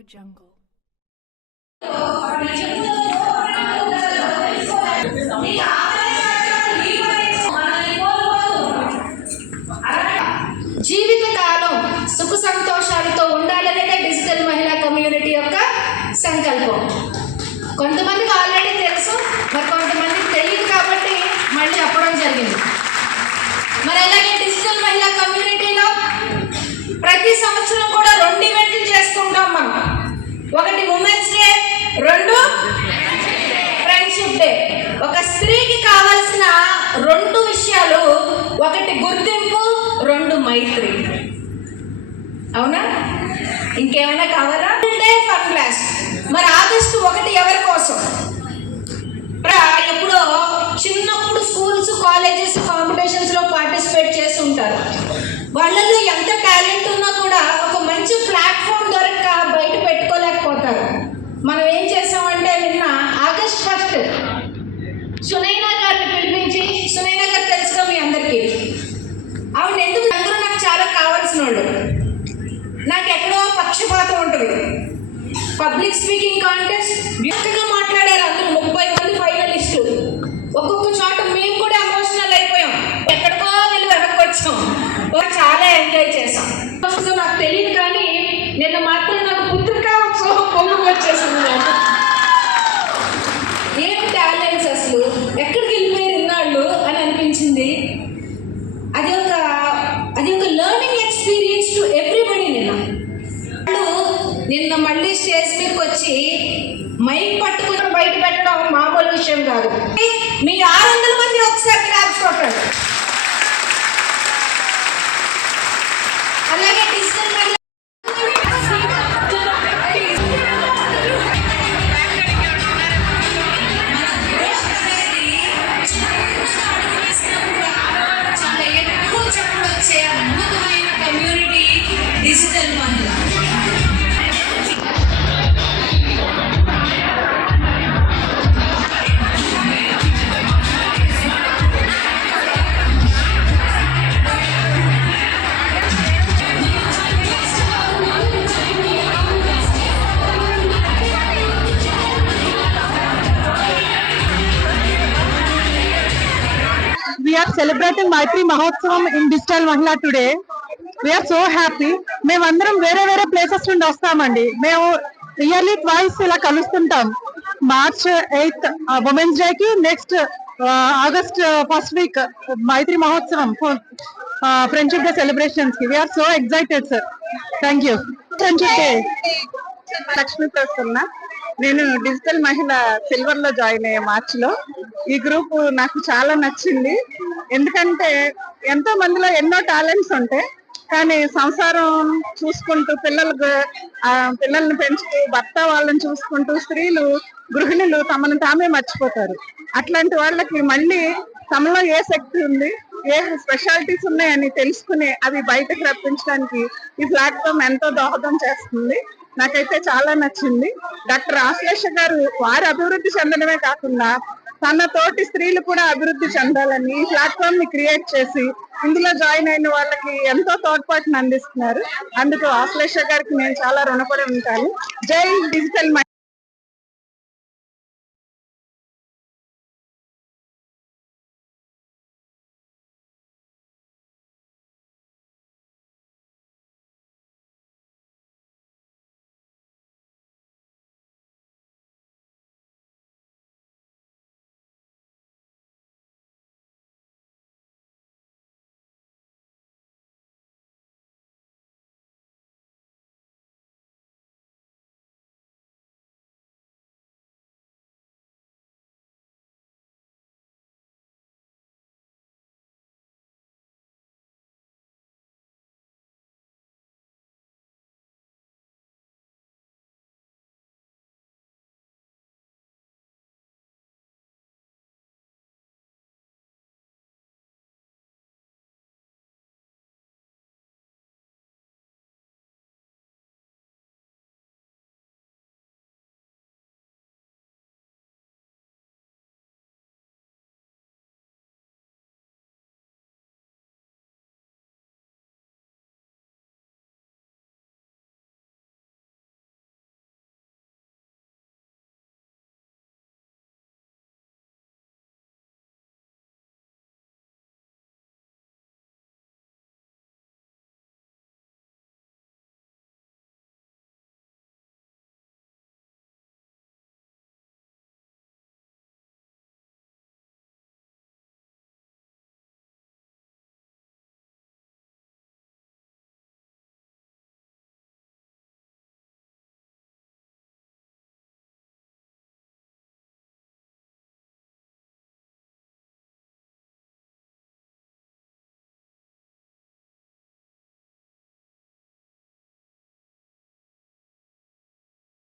AudioJungle. జీవితకాలం సుఖ సంతోషాలతో ఉండాలనేదే డిజిటల్ మహిళా కమ్యూనిటీ యొక్క సంకల్పం. కొంతమందికి ఆల్రెడీ తెలుసు, మరి కొంతమందికి తెలియదు కాబట్టి మళ్ళీ చెప్పడం జరిగింది. మరి అలాగే డిజిటల్ మహిళా కమ్యూనిటీలో ప్రతి సంవత్సరం కూడా 2 ఈవెంట్లు చేసుకుంటాం మనం. ఒకటి ఉమెన్స్ డే, 2 ఫ్రెండ్షిప్ డే. ఒక స్త్రీకి కావాల్సిన 2 విషయాలు, ఒకటి గుర్తింపు, 2 మైత్రి. అవునా? ఇంకేమైనా కావాలా? Day for class. మరి ఆగస్టు 1 ఎవరి కోసం? ఎప్పుడో చిన్నప్పుడు స్కూల్స్, కాలేజెస్ కాంపిటీషన్స్ లో పార్టిసిపేట్ చేసి ఉంటారు. వాళ్ళల్లో ఎంత టాలెంట్ ఉన్నా కూడా ఒక మంచి ప్లాట్ఫామ్ దొరక్క బయట పెట్టుకోలేకపోతారు. మనం ఏం చేసామంటే నిన్న ఆగస్ట్ 1 సునైనా గారిని పిలిపించి, సునైనా గారు తెలుసుగా మీ అందరికీ, ఆవిడ ఎందుకు అందరూ నాకు చాలా కావాల్సిన వాళ్ళు. నాకు ఎక్కడో పక్షపాతం ఉంటుంది. పబ్లిక్ స్పీకింగ్ కాంటెస్ట్ వ్యక్తిగా మాట్లాడారు అందరూ, 30 మంది ఫైనలిస్టులు. ఒక్కొక్క చోట మేము కూడా ఎమోషనల్ అయిపోయాం, ఎక్కడికో వెళ్ళి వెనక్కి వచ్చాం. చాలా ఎంజాయ్ చేసాం. నాకు తెలియదు కానీ నిన్న మాత్రం నాకు పుత్రికోత్సవం పొంగు వచ్చేసింది. నాకు ఏం టాలెంట్స్ అసలు, ఎక్కడికి వెళ్ళిపోయారు ఇన్నాళ్ళు అని అనిపించింది. అది ఒక లెర్నింగ్ ఎక్స్పీరియన్స్ టు ఎవ్రీబడి. నిన్న మళ్ళీ స్టేజ్ మీదకి వచ్చి మైక్ పట్టుకుని బయట పెట్టడం మామూలు విషయం కాదు. మీ 600 మంది ఒకసారి క్లాప్స్ కొట్టండి. అలాగే డిజిటల్ చాలా ఎక్కువ చెప్పుడు వచ్చే అద్భుతమైన కమ్యూనిటీ డిజిటల్ మహిళ. We are celebrating Maitri Mahotsavam in Digital Mahila today. We are so happy. మేమందరం వేరే వేరే ప్లేసెస్ నుండి వస్తామండి. మేము ఇయర్లీ ట్వైస్ ఇలా కలుస్తుంటాం. మార్చ్ 8 ఉమెన్స్ డే కి, next August 1st week Maitri Mahotsavam friendship day celebrations కి. We are so excited sir. Thank you. Friendship day. Lakshmi Prasanna. నేను డిజిటల్ మహిళ సిల్వర్ లో జాయిన్ అయ్యా మార్చ్ లో. ఈ గ్రూప్ నాకు చాలా నచ్చింది. ఎందుకంటే ఎంతో మందిలో ఎన్నో టాలెంట్స్ ఉంటాయి, కానీ సంసారం చూసుకుంటూ పిల్లల్ని పెంచుతూ భర్త వాళ్ళని చూసుకుంటూ స్త్రీలు, గృహిణులు తమను తామే మర్చిపోతారు. అట్లాంటి వాళ్ళకి మళ్ళీ తమలో ఏ శక్తి ఉంది, ఏ స్పెషాలిటీస్ ఉన్నాయని తెలుసుకుని అవి బయటకు రప్పించడానికి ఈ ప్లాట్ఫామ్ ఎంతో దోహదం చేస్తుంది. నాకైతే చాలా నచ్చింది. డాక్టర్ ఆశ్లేష గారు వారు అభివృద్ధి చెందడమే కాకుండా తన తోటి స్త్రీలు కూడా అభివృద్ధి చెందాలని ఈ ప్లాట్ఫామ్ ని క్రియేట్ చేసి ఇందులో జాయిన్ అయిన వాళ్ళకి ఎంతో తోడ్పాటును అందిస్తున్నారు. అందుకు ఆశ్లేష గారికి నేను చాలా రుణపడి ఉంటాను. జై డిజిటల్.